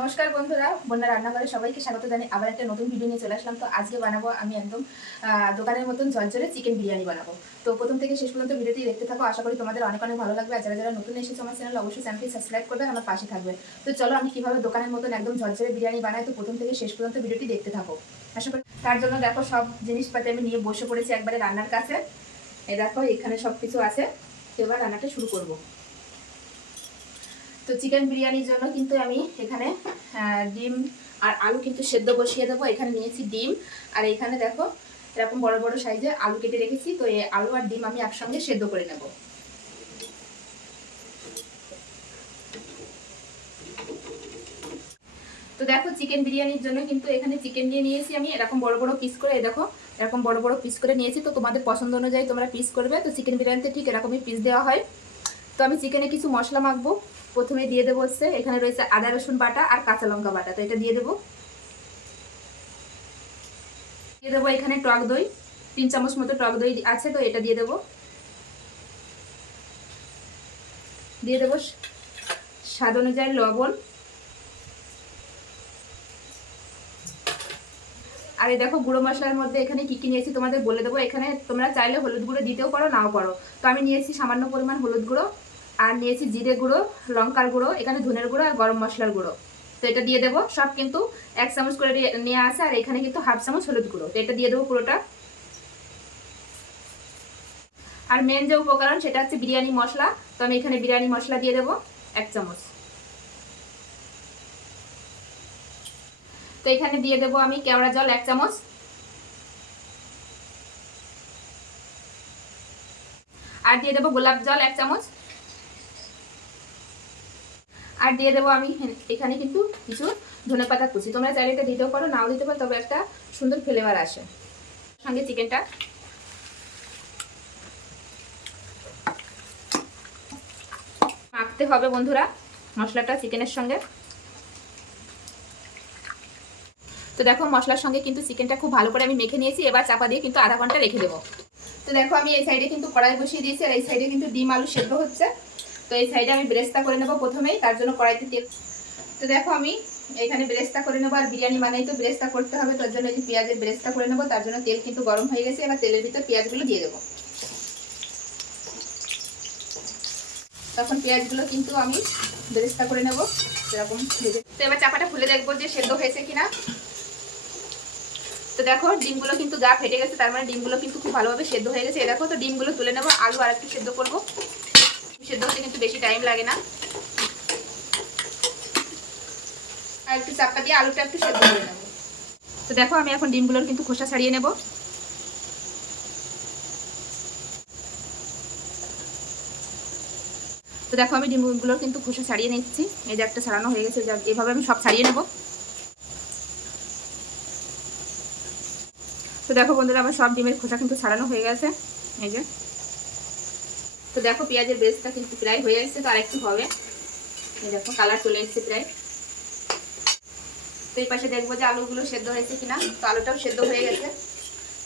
নমস্কার বন্ধুরা, বন্যা রান্নাঘরে সবাইকে স্বাগত জানাই আবার একটা নতুন ভিডিও নিয়ে চলে আসলাম। তো আজকে বানাবো আমি একদম দোকানের মতন ঝরঝরে চিকেন বিরিয়ানি বানাবো। তো প্রথম থেকে শেষ পর্যন্ত ভিডিওটি দেখতে থাকো। আশা করি তোমাদের অনেক অনেক ভালো লাগবে। আর যারা যারা নতুন এসেছে আমার চ্যানেল অবশ্যই চ্যানেলটি সাবস্ক্রাইব করবে আমার পাশে থাকবে। তো চলো আমি কীভাবে দোকানের মতন একদম ঝরঝরে বিরিয়ানি বানাই, তো প্রথম থেকে শেষ পর্যন্ত ভিডিওটি দেখতে থাকো। আশা করি তার জন্য দেখো সব জিনিসপাতি আমি নিয়ে বসে পড়েছি একবারে রান্নার কাছে। এই দেখো এখানে সব কিছু আছে। এবার রান্নাটা শুরু করব। তো চিকেন বিরিয়ানির জন্য কিন্তু আমি এখানে ডিম আর আলু কিন্তু সেদ্ধ বসিয়ে দেবো। এখানে নিয়েছি ডিম। আর এখানে দেখো, এরকম বড় বড় সাইজে আলু কেটে রেখেছি। তো এই আলু আর ডিম আমি একসঙ্গে সেদ্ধ করে নেব। তো দেখো চিকেন বিরিয়ানির জন্য কিন্তু এখানে চিকেন নিয়ে নিয়েছি আমি। এরকম বড় বড় পিস করে দেখো, এরকম বড় বড় পিস করে নিয়েছি। তো তোমাদের পছন্দ অনুযায়ী তোমরা পিস করবে। তো চিকেন বিরিয়ানিতে ঠিক এরকমই পিস দেওয়া হয়। তো আমি চিকেনে কিছু মশলা মাখবো। প্রথমে দিয়ে দেবো হচ্ছে, এখানে রয়েছে আদা, রসুন বাটা আর কাঁচা লঙ্কা বাটা। তো এটা দিয়ে দেবো। দিয়ে দেবো এখানে টক দই, তিন চামচ মতো টক দই আছে তো, এটা দিয়ে দেবো। দিয়ে দেবো স্বাদ অনুযায়ী লবণ। আর এই দেখো গুঁড়ো মশলার মধ্যে এখানে কী কি নিয়েছি তোমাদের বলে দেবো। এখানে তোমরা চাইলে হলুদ গুঁড়ো দিতেও পারো, নাও পারো। তো আমি নিয়েছি সামান্য পরিমাণ হলুদ গুঁড়ো। আর নিয়েছি জিরে গুঁড়ো, লঙ্কার গুঁড়ো, এখানে ধনের গুঁড়ো আর গরম মশলার গুঁড়ো। তো এটা দিয়ে দেবো। সব কিন্তু এক চামচ করে নিয়ে আসে আর এখানে কিন্তু হাফ চামচ হলুদ গুঁড়ো। তো এটা দিয়ে দেবো পুরোটা। আর মেন যে উপকরণ সেটা হচ্ছে বিরিয়ানি মশলা। তো আমি এখানে বিরিয়ানি মশলা দিয়ে দেবো এক চামচ। তো এখানে দিয়ে দেবো আমি কেওড়া জল এক চামচ। আর দিয়ে দেবো গোলাপ জল এক চামচ। আর দিয়ে দেবো আমি এখানে কিন্তু কিছু ধনে পাতা কুচি। তোমরা চাইলে এটা দিতেও পারো, নাও দিতে পারো, তবে একটা সুন্দর ফ্লেভার আসে। সঙ্গে চিকেনটা। মাখতে হবে বন্ধুরা, মশলাটা চিকেনের সঙ্গে। তো দেখো, মশলার সঙ্গে কিন্তু চিকেনটা খুব ভালো করে আমি মেখে নিয়েছি, এবার চাপা দিয়ে কিন্তু আধা ঘণ্টা রেখে দেবো। তো দেখো, আমি এই সাইডে কিন্তু কড়াই বসিয়ে দিয়েছি, আর এই সাইডে কিন্তু ডিম আলু সেদ্ধ হচ্ছে। তো এই সাইডে আমি ব্রেস্তা করে নেব প্রথমেই, তার জন্য কড়াইতে তেল। তো দেখো আমি এখানে ব্রেস্তা করে নেব আর বিরিয়ানি মানেই তো ব্রেস্তা করতে হবে, তার জন্য এই যে পেঁয়াজের ব্রেস্তা করে নেব, তার জন্য তেল কিন্তু গরম হয়ে গেছে, এবার তেলের ভিতর পেঁয়াজগুলো দিয়ে দেবো। তখন পেঁয়াজগুলো কিন্তু আমি ব্রেস্তা করে নেব এরকম ভেজে। তো এবার চাপাটা খুলে দেখব যে সেদ্ধ হয়েছে কিনা। তো দেখো ডিমগুলো কিন্তু গা ফেটে গেছে, তার মানে ডিমগুলো কিন্তু খুব ভালোভাবে সেদ্ধ হয়ে গেছে। এ দেখো তো ডিমগুলো তুলে নেব, আলু আর একটু সেদ্ধ করব। সেদ্ধ হতে কিন্তু বেশি টাইম লাগে না। আর একটু চাপা দিয়ে আলুটা একটু সেদ্ধ করে তো দেখো, আমি এখন ডিমগুলোর কিন্তু খোসা ছাড়িয়ে নেব। তো দেখো, আমি ডিমগুলোর কিন্তু খোসা ছাড়িয়ে নিচ্ছি। এই যে একটা ছাড়ানো হয়ে গেছে এভাবে আমি সব ছাড়িয়ে নেব। তো দেখো বন্ধুরা, আমার সব ডিমের খোসা কিন্তু ছাড়ানো হয়ে গেছে। এই যে। তো দেখো পেঁয়াজের বেসটা কিন্তু প্রায় হয়ে এসেছে, তো আর একটু হবে দেখো কালার চলে এসেছে প্রায়। তো এই পাশে দেখব যে আলুগুলো সেদ্ধ হয়েছে কিনা। তো আলুটাও সেদ্ধ হয়ে গেছে।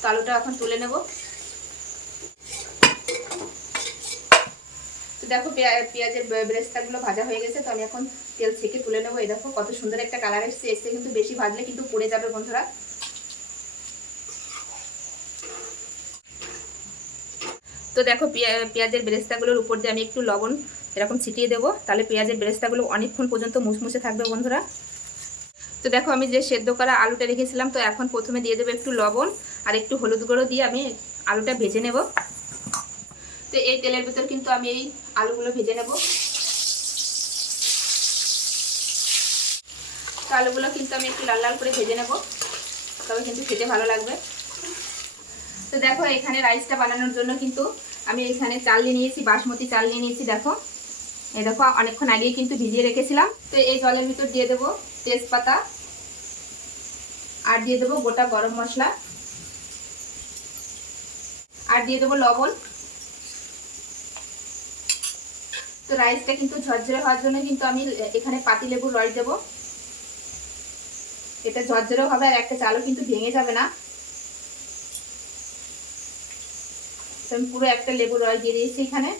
তো আলুটা এখন তুলে নেব। তো দেখো পেঁয়া- পেঁয়াজের ব্রেস্তাগুলো ভাজা হয়ে গেছে, তো আমি এখন তেল ছেঁকে তুলে নেব। এই দেখো, কত সুন্দর একটা কালার এসছে। এসছে কিন্তু বেশি ভাজলে কিন্তু পুড়ে যাবে বন্ধুরা। তো দেখো পেঁয়াজের বেরেস্তাগুলোর উপর দিয়ে আমি একটু লবণ এরকম ছিটিয়ে দেবো। তাহলে পেঁয়াজের বেরেস্তাগুলো অনেকক্ষণ পর্যন্ত মুসমুসে থাকবে বন্ধুরা। তো দেখো, আমি যে সেদ্ধ করা আলুটা রেখেছিলাম, তো এখন প্রথমে দিয়ে দেবো একটু লবণ আর একটু হলুদ গুঁড়ো দিয়ে আমি আলুটা ভেজে নেব। তো এই তেলের ভিতর কিন্তু আমি এই আলুগুলো ভেজে নেব। তো আলুগুলো কিন্তু আমি একটু লাল লাল করে ভেজে নেব, তবে কিন্তু খেতে ভালো লাগবে। তো দেখো, এখানে রাইসটা বানানোর জন্য কিন্তু আমি এখানে চাল নিয়ে নিয়েছি, বাসমতি চাল নিয়ে নিয়েছি, দেখো। এই দেখো, অনেকক্ষণ আগেই কিন্তু ভিজিয়ে রেখেছিলাম। তো এই জলের ভিতর দিয়ে দেবো তেজপাতা, আর দিয়ে দেবো গোটা গরম মশলা, আর দিয়ে দেবো লবণ। তো রাইসটা কিন্তু ঝরঝরে হওয়ার জন্য কিন্তু আমি এখানে পাতিলেবুর রস দেবো। এটা ঝরঝরে হবে আর একটা চালও কিন্তু ভেঙে যাবে না। তো আমি পুরো একটা লেবুর রস দিয়ে দিয়েছি এখানে।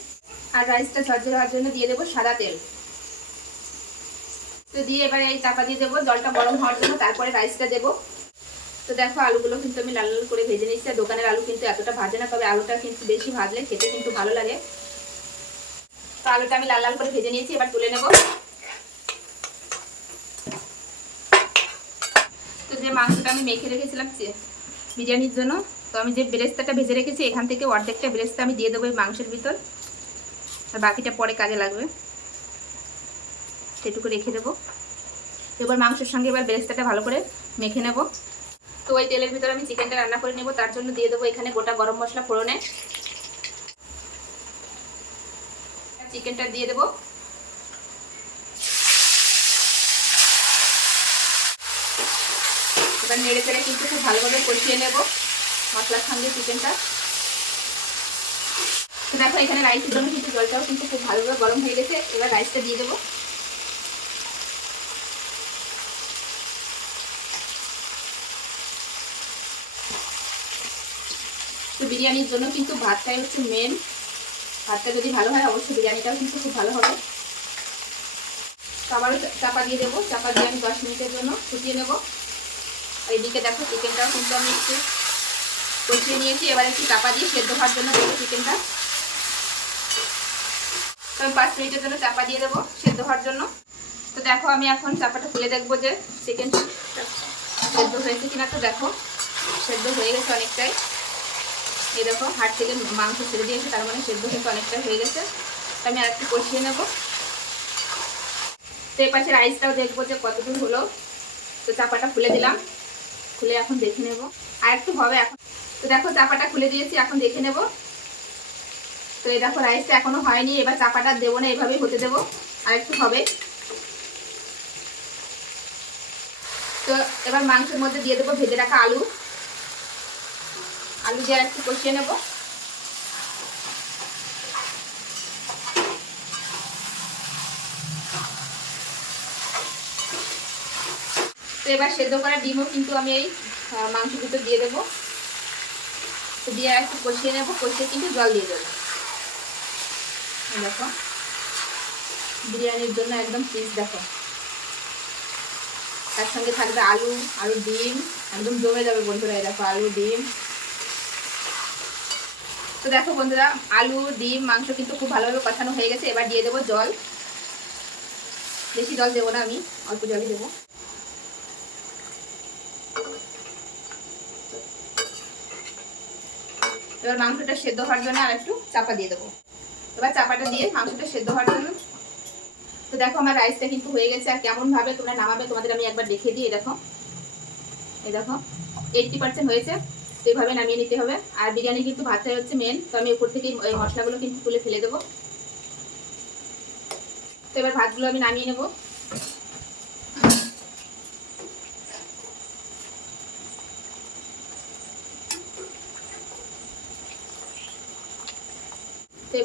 আর রাইসটা ঝরঝরে হওয়ার জন্য দিয়ে দেবো সাদা তেল। তো দিয়ে এবার এই চাপা দিয়ে দেবো, জলটা গরম হওয়ার জন্য তারপরে রাইসটা দেবো। তো দেখো আলুগুলো কিন্তু আমি লাল লাল করে ভেজে নিচ্ছি দোকানের আলু কিন্তু এতটা ভাজে না, তবে আলুটা কিন্তু বেশি ভাজলে খেতে কিন্তু ভালো লাগে। তো আলুটা আমি লাল লাল করে ভেজে নিয়েছি, এবার তুলে নেব। তো যে মাংসটা আমি মেখে রেখেছিলাম বিরিয়ানির জন্য তো আমি যে বেরেস্তাটা ভেজে রেখেছি, এখান থেকে অর্ধেকটা বেরেস্তা আমি দিয়ে দেবো এই মাংসের ভিতর। আর বাকিটা পরে কাজে লাগবে। সেটুকু রেখে দেবো। এবার মাংসের সঙ্গে এবার বেরেস্তাটা ভালো করে মেখে নেব। তো ওই তেলের ভিতরে আমি চিকেনটা রান্না করে নেব, তার জন্য দিয়ে দেবো এখানে গোটা গরম মশলা ফোড়নে। চিকেনটা দিয়ে দেবো। এবার নেড়ে চেড়ে কিন্তু খুব ভালোভাবে কষিয়ে নেব। মশলার সঙ্গে চিকেনটা। দেখো, এখানে রাইসের জন্য কিন্তু জলটাও কিন্তু খুব ভালোভাবে গরম হয়ে গেছে। এবার রাইসটা দিয়ে দেবো। তো বিরিয়ানির জন্য কিন্তু ভাতটাই হচ্ছে মেন ভাতটা যদি ভালো হয়, অবশ্যই বিরিয়ানিটাও কিন্তু খুব ভালো হবে। তো আবারও চাপা দিয়ে দেবো। চাপা দিয়ে আমি দশ মিনিটের জন্য ফুটিয়ে নেব। আর এদিকে দেখো, চিকেনটাও কিন্তু আমি একটু কষিয়ে নিয়েছি, এবার একটু চাপা দিয়ে সেদ্ধ হওয়ার জন্য দেবো চিকেনটা। তো আমি পাঁচ মিনিটের জন্য চাপা দিয়ে দেবো সেদ্ধ হওয়ার জন্য। তো দেখো, আমি এখন চাপাটা খুলে দেখব যে চিকেন সেদ্ধ হয়েছে কিনা। তো দেখো, সেদ্ধ হয়ে গেছে অনেকটাই। এই দেখো হাট থেকে মাংস ছেড়ে দিয়েছে, তার মানে সেদ্ধ কিন্তু অনেকটাই হয়ে গেছে। তো আমি আরেকটু কষিয়ে নেব। তো এই পাশে রাইসটাও দেখব যে কতদূর হলো। তো চাপাটা খুলে দিলাম। খুলে এখন দেখে নেব। আর একটু হবে এখন। তো দেখো, চাপাটা খুলে দিয়েছি, এখন দেখে নেব। তো এই দেখো রাইসটা এখনও হয়নি, এবার চাপাটা দেবো না, এভাবেই হতে দেবো। আর একটু হবে। তো এবার মাংসের মধ্যে দিয়ে দেবো, ভেজে রাখা আলু। আলু দিয়ে একটু কষিয়ে নেব। তো এবার সেদ্ধ করা ডিমও কিন্তু আমি এই ভিতর দিয়ে দেবো। তো দিয়ে একটু কষিয়ে নেব, কষিয়ে কিন্তু জল দিয়ে দেবো। দেখো, বিরিয়ানির জন্য একদম পিস দেখো। তার সঙ্গে থাকবে আলু আলু ডিম, একদম জমে যাবে বন্ধুরা দেখো আলু, ডিম। তো দেখো বন্ধুরা, আলু, ডিম, মাংস কিন্তু খুব ভালোভাবে কষানো হয়ে গেছে, এবার দিয়ে দেবো জল। বেশি জল দেবো না আমি, অল্প জলই দেবো। এবার মাংসটা সেদ্ধ হওয়ার জন্য আর একটু চাপা দিয়ে দেবো। এবার চাপাটা দিয়ে মাংসটা সেদ্ধ হওয়ার জন্য তো দেখো আমার রাইসটা কিন্তু হয়ে গেছে আর কেমন ভাবে তোমরা নামাবে তোমাদের আমি একবার দেখিয়ে দিই দেখো। এই দেখো এইটটি পার্সেন্ট হয়েছে সেভাবে নামিয়ে নিতে হবে। আর বিরিয়ানি কিন্তু ভাতটাই হচ্ছে মেন তো আমি উপর থেকে এই মশলাগুলো কিন্তু তুলে ফেলে দেবো। তো এবার ভাতগুলো আমি নামিয়ে নেব।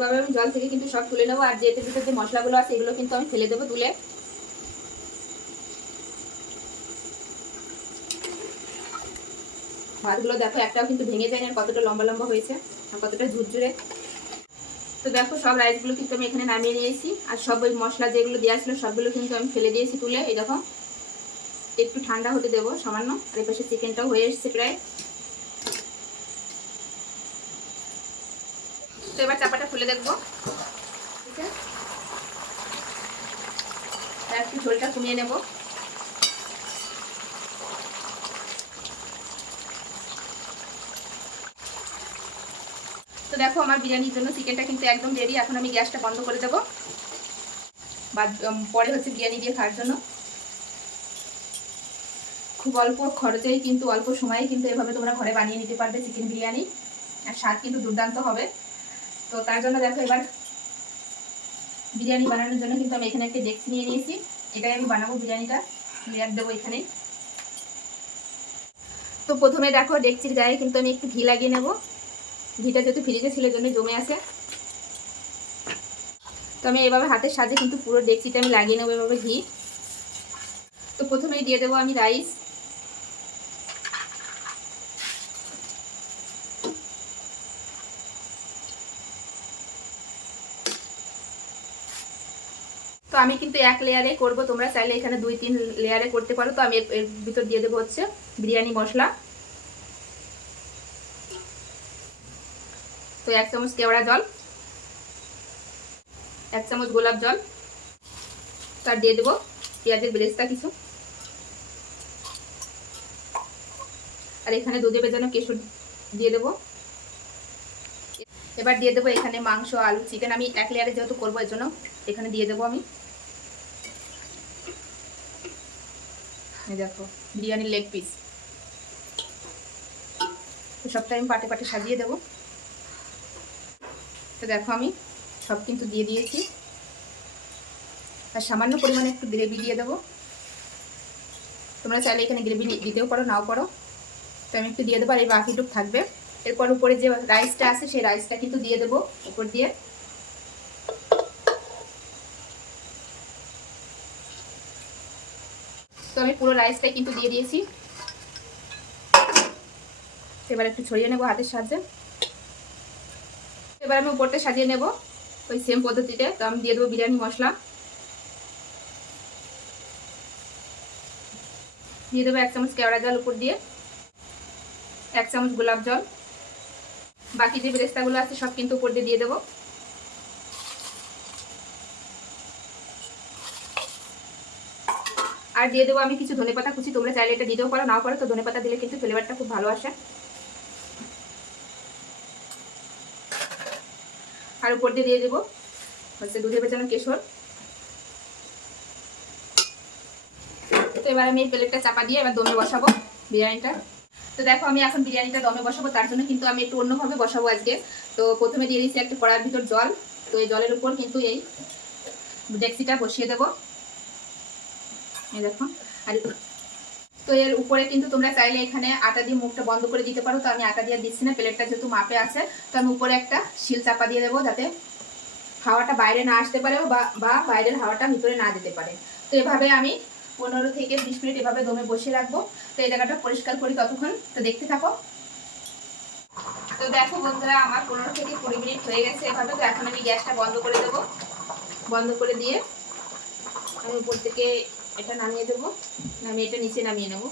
এভাবে আমি জল থেকে কিন্তু সব তুলে নেব। আর যেতে যেতে যে মশলাগুলো আছে, এগুলো কিন্তু আমি ফেলে দেবো তুলে। ভাতগুলো দেখো, একটাও কিন্তু ভেঙে যায় না কতটা লম্বা লম্বা হয়েছে, আর কতটা ঝুরঝুরে। তো দেখো, সব রাইসগুলো কিন্তু আমি এখানে নামিয়ে নিয়েছি। আর সব ওই মশলা যেগুলো দেওয়া ছিল, সবগুলো কিন্তু আমি ফেলে দিয়েছি তুলে। এই দেখো, একটু ঠান্ডা হতে দেবো সামান্য। আর এই পাশে চিকেনটাও হয়ে এসছে প্রায়। তো এবার চাপাটা খুলে দেখব। ঠিক আছে? আর একটু ঝোলটা কমিয়ে নেব। তো দেখো আমার বিরিয়ানির জন্য চিকেনটা কিন্তু একদম রেডি এখন আমি গ্যাসটা বন্ধ করে দেবো। বা উম, পরে হচ্ছে বিরিয়ানি দিয়ে খাওয়ার জন্য। খুব অল্প খরচেই কিন্তু অল্প সময়ে কিন্তু এভাবে তোমরা ঘরে বানিয়ে নিতে পারবে চিকেন বিরিয়ানি। আর স্বাদ কিন্তু দুর্দান্ত হবে। তো তার জন্য দেখো এবার বিরিয়ানি বানানোর জন্য কিন্তু আমি এখানে একটা ডেক্সি নিয়ে নিয়েছি। এটাই আমি বানাবো বিরিয়ানিটা। লেয়ার দেবো এখানে। তো প্রথমে দেখো ডেকচির গায়ে কিন্তু আমি একটু ঘি লাগিয়ে নেব। ঘিটা যেহেতু ফ্রিজে ছিল জন্য জমে আছে। তো আমি এভাবে হাতের সাহায্যে কিন্তু পুরো ডেকচিটা আমি লাগিয়ে নেব এভাবে ঘি। তো প্রথমেই দিয়ে দেবো আমি রাইস তো আমি কিন্তু এক লেয়ারে করব, তোমরা চাইলে এখানে দুই, তিন লেয়ারে করতে পারো। তো আমি এর- ভিতর দিয়ে দেবো হচ্ছে বিরিয়ানি মশলা। তো এক চামচ কেওড়া জল, এক চামচ গোলাপ জল, তার দিয়ে দেবো পেঁয়াজের বেরেস্তা কিছু। আর এখানে দুধে ভেজানো কেশর দিয়ে দেবো। এবার দিয়ে দেবো এখানে মাংস, আলু চিকেন আমি এক লেয়ারে যেহেতু করব, এর জন্য এখানে দিয়ে দেবো আমি। এই দেখো বিরিয়ানির লেগ পিস সবটা আমি পাটে পাটে সাজিয়ে দেবো। তো দেখো আমি সব কিন্তু দিয়ে দিয়েছি। আর সামান্য পরিমাণে একটু গ্রেভি দিয়ে দেবো। তোমরা চাইলে এখানে গ্রেভি দিতেও পারো নাও পারো। তো আমি একটু দিয়ে দেবো আর এই বাকিটুক থাকবে। এরপর উপরে যে রাইসটা আছে সেই রাইসটা কিন্তু দিয়ে দেবো উপর দিয়ে। তো আমি পুরো রাইসটাই কিন্তু দিয়ে দিয়েছি। এবার একটু ছড়িয়ে নেব হাতের সাহায্যে। এবার আমি উপরটা সাজিয়ে নেব ওই সেম পদ্ধতিতে। তো আমি দিয়ে দেবো বিরিয়ানি মশলা। দিয়ে দেবো এক চামচ কেওড়া জল উপর দিয়ে। এক চামচ গোলাপ জল। বাকি যে বেরেস্তাগুলো আছে সব কিন্তু উপর দিয়ে দিয়ে দেবো। আর দিয়ে দেবো আমি কিছু ধনেপাতা কুচি। তোমরা চাইলে এটা দিতেও পারো, নাও পারো। তো ধনেপাতা দিলে কিন্তু ফ্লেভারটা খুব ভালো আসে। আর উপর দিয়ে দিয়ে দেবো হচ্ছে দুধে বেচানো কেশর। তো এবার আমি এই প্লেটটা চাপা দিয়ে এবার দমে বসাবো বিরিয়ানিটা। তো দেখো, আমি এখন বিরিয়ানিটা দমে বসাবো, তার জন্য কিন্তু আমি একটু অন্যভাবে বসাবো আজকে। তো প্রথমে দিয়ে দিচ্ছি একটা কড়ার ভিতর জল। তো এই জলের উপর কিন্তু এই ডেক্সিটা বসিয়ে দেবো। এই দেখো। আর তো এর উপরে কিন্তু তোমরা চাইলে এখানে আটা দিয়ে মুখটা বন্ধ করে দিতে পারো। তো আমি আটা দিয়ে দিচ্ছি না, প্লেটটা যেহেতু মাপে আছে, তো আমি উপরে একটা শিল চাপা দিয়ে দেবো যাতে হাওয়াটা বাইরে না আসতে পারে বা বাইরের হাওয়াটা ভিতরে না যেতে পারে। তো এভাবে আমি পনেরো থেকে বিশ মিনিট এভাবে দমে বসে রাখব। তো এই জায়গাটা পরিষ্কার করি ততক্ষণ। তো দেখতে থাকো। তো দেখো বন্ধুরা, আমার পনেরো থেকে কুড়ি মিনিট হয়ে গেছে এভাবে। তো এখন আমি গ্যাসটা বন্ধ করে দেবো। বন্ধ করে দিয়ে আমি উপর থেকে এটা নামিয়ে দেবো। নামিয়ে এটা নিচে নামিয়ে নেব।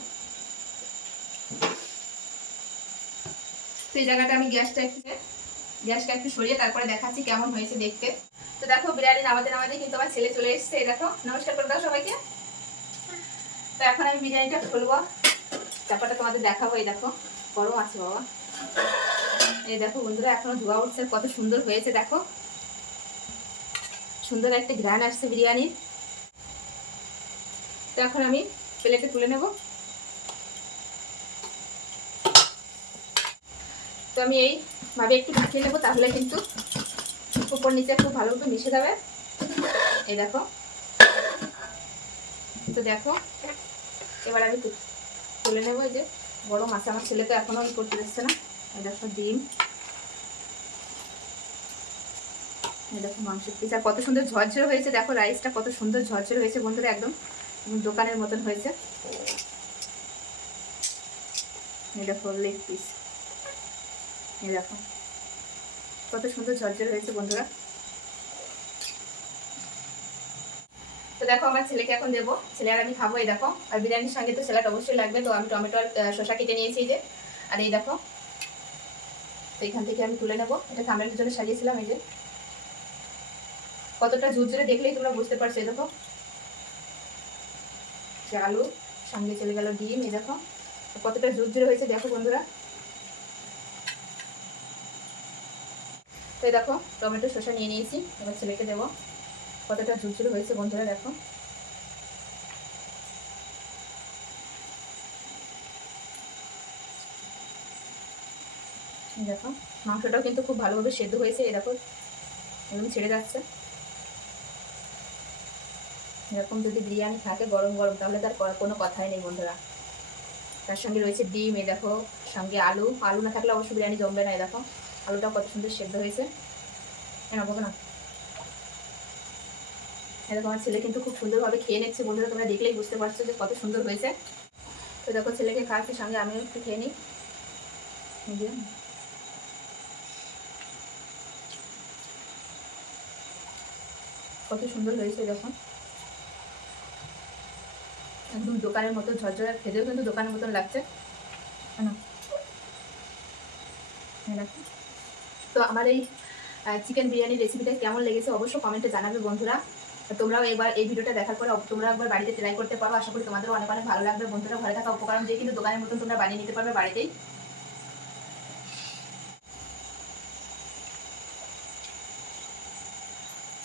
তো এই জায়গাটা আমি গ্যাসটা একটু গ্যাসটা একটু সরিয়ে তারপরে দেখাচ্ছি কেমন হয়েছে দেখতে। তো দেখো, বিরিয়ানি নামাতে নামাতে কিন্তু আমার ছেলে চলে এসেছে দেখো। নমস্কার করে দাও সবাইকে। তো এখন আমি বিরিয়ানিটা খুলবো। ব্যাপারটা তোমাদের দেখাবো, এই দেখো। গরম আছে বাবা। এই দেখো বন্ধুরা, এখনও ধোয়া উঠছে, কত সুন্দর হয়েছে, দেখো। সুন্দর একটা ঘ্রাণ আসছে বিরিয়ানির। তো এখন আমি প্লেটে তুলে নেব। তো আমি এইভাবে একটু ঢাকিয়ে নেব, তাহলে কিন্তু উপর নিচে খুব ভালোভাবে মিশে যাবে। এই দেখো। তো দেখো, এবার আমি তুলে নেব এই যে, বড় মাছ। আমার ছেলে তো এখনও ই করতে দিচ্ছে না। এই দেখো ডিম। এই দেখো মাংসের পিস। আর কত সুন্দর ঝরঝরে হয়েছে। দেখো রাইসটা কত সুন্দর ঝরঝরে হয়েছে বন্ধুরা, একদম দোকানের মতন হয়েছে। দেখো লেগ পিস দেখো। কত সুন্দর ঝরঝরে হয়েছে বন্ধুরা। তো দেখো, আমার ছেলেকে এখন দেবো। ছেলে আর আমি খাব, এই দেখো। আর বিরিয়ানির সঙ্গে তো স্যালাড অবশ্যই লাগবে। তো আমি টমেটো আর শসা কেটে নিয়েছি যে। আর এই দেখো, তো এখান থেকে আমি তুলে নেব। এটা কামড়ের জন্য সাজিয়েছিলাম এই যে। কতটা ঝুরঝুরে দেখলেই তোমরা বুঝতে পারছ, এই দেখো। সে আলু, সঙ্গে চলে গেল ডিম, এই দেখো। কতটা জোর ঝুরঝুরে হয়েছে, দেখো বন্ধুরা। তো দেখো, টমেটো, শসা নিয়ে নিয়েছি, এবার ছেলেকে দেবো। কতটা ঝুরঝুরে হয়েছে বন্ধুরা, দেখো। দেখো, মাংসটাও কিন্তু খুব ভালোভাবে সেদ্ধ হয়েছে, এই দেখো। ছেড়ে যাচ্ছে। এরকম যদি বিরিয়ানি থাকে গরম গরম, তাহলে তার কোনো কথাই নেই বন্ধুরা। তার সঙ্গে রয়েছে ডিম, এই দেখো, সঙ্গে আলু। আলু না থাকলে অবশ্যই বিরিয়ানি জমবে না, এই দেখো। আলুটা কত সুন্দর সেদ্ধ হয়েছে। হ্যাঁ বলো না। এরকম আমার ছেলে কিন্তু খুব সুন্দরভাবে খেয়ে নিচ্ছে বন্ধুরা, তোমরা দেখলেই বুঝতে পারছ যে কত সুন্দর হয়েছে। তো দেখো, ছেলেকে খাওয়াচ্ছি, সঙ্গে আমিও একটু খেয়ে নিই। কত সুন্দর হয়েছে, দেখো। একদম দোকানের মতো ঝরঝরে খেতেও কিন্তু দোকানের মতন লাগছে। আনো। এই তো আমার এই চিকেন বিরিয়ানির রেসিপিটা কেমন লেগেছে অবশ্যই কমেন্টে জানাবে বন্ধুরা। তোমরাও এবার এই ভিডিওটা দেখার পরে তোমরা একবার বাড়িতে ট্রাই করতে পারো। আশা করি তোমাদের অনেক অনেক ভালো লাগবে। বন্ধুরা ঘরে থাকা উপকরণ দিয়ে কিন্তু দোকানের মতন তোমরা বানিয়ে নিতে পারবে বাড়িতেই।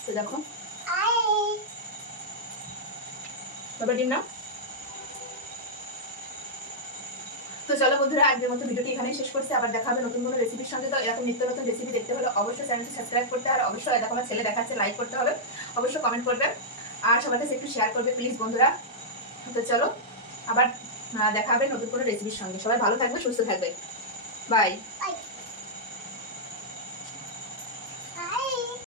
তো দেখো। বাবা ডিম নাও। তো চলো বন্ধুরা, আজকের মতো ভিডিওটি এখানেই শেষ করছি। আবার দেখা হবে নতুন কোনো রেসিপির সঙ্গে। তো এরকম নিত্য নতুন রেসিপি দেখতে হলে অবশ্যই চ্যানেলটি সাবস্ক্রাইব করতে আর অবশ্যই এরকম আমার ছেলে দেখাচ্ছে লাইক করতে হবে। অবশ্যই কমেন্ট করবে। আর সবার কাছে একটু শেয়ার করবে প্লিজ বন্ধুরা। তো চলো, আবার দেখা হবে নতুন কোনো রেসিপির সঙ্গে। সবাই ভালো থাকবে, সুস্থ থাকবে। বাই.